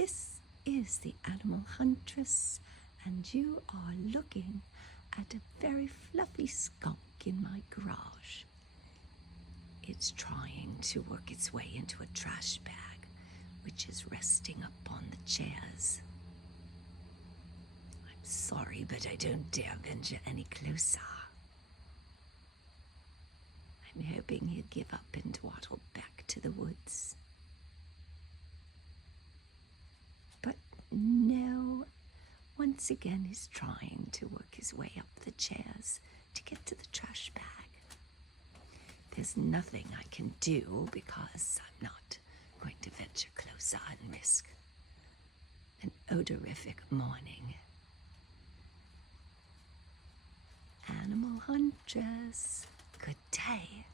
This is the Animal Huntress, and you are looking at a very fluffy skunk in my garage. It's trying to work its way into a trash bag, which is resting up on the chairs. I'm sorry, but I don't dare venture any closer. I'm hoping he'll give up and waddle back to the woods. But no, once again he's trying to work his way up the chairs to get to the trash bag. There's nothing I can do because I'm not going to venture closer and risk an odorific morning. Animal Huntress, good day.